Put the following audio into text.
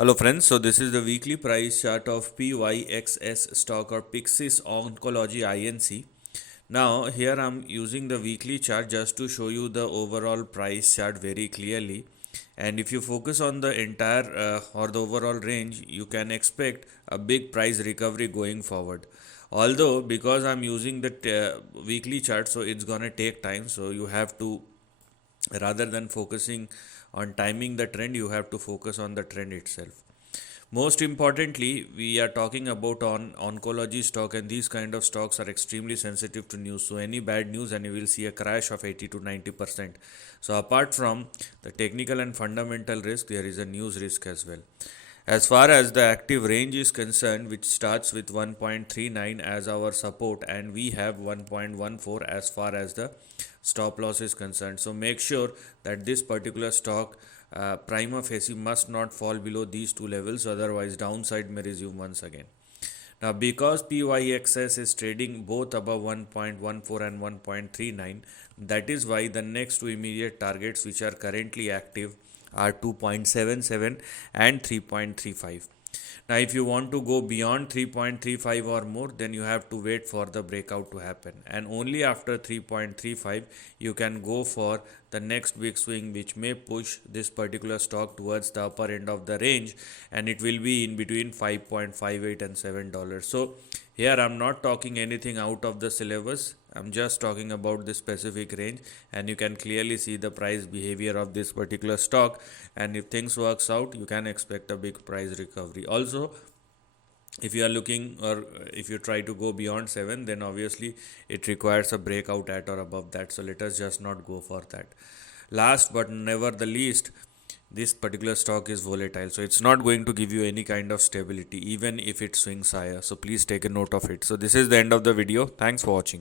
Hello friends, so this is the weekly price chart of PYXS stock or Pyxis Oncology INC. Now here I'm using the weekly chart just to show you the overall price chart very clearly, and if you focus on the entire or the overall range, you can expect a big price recovery going forward. Although because I'm using the weekly chart, so it's gonna take time, so you have to, rather than focusing on timing the trend, you have to focus on the trend itself. Most importantly, we are talking about on oncology stock, and these kind of stocks are extremely sensitive to news. So any bad news and you will see a crash of 80 to 90%. So apart from the technical and fundamental risk, there is a news risk as well. As far as the active range is concerned, which starts with 1.39 as our support, and we have 1.14 as far as the stop loss is concerned. So make sure that this particular stock prima facie must not fall below these two levels, otherwise downside may resume once again. Now, because PYXS is trading both above 1.14 and 1.39, that is why the next two immediate targets which are currently active are 2.77 and 3.35. Now, if you want to go beyond 3.35 or more, then you have to wait for the breakout to happen. And only after 3.35, you can go for the next big swing, which may push this particular stock towards the upper end of the range, and it will be in between 5.58 and $7. So, here I'm not talking anything out of the syllabus. I'm just talking about this specific range, and you can clearly see the price behavior of this particular stock, and if things works out, you can expect a big price recovery. Also, if you are looking, or if you try to go beyond 7, then obviously it requires a breakout at or above that, so let us just not go for that. Last but never the least, this particular stock is volatile, so it's not going to give you any kind of stability even if it swings higher, so please take a note of it. So this is the end of the video. Thanks for watching.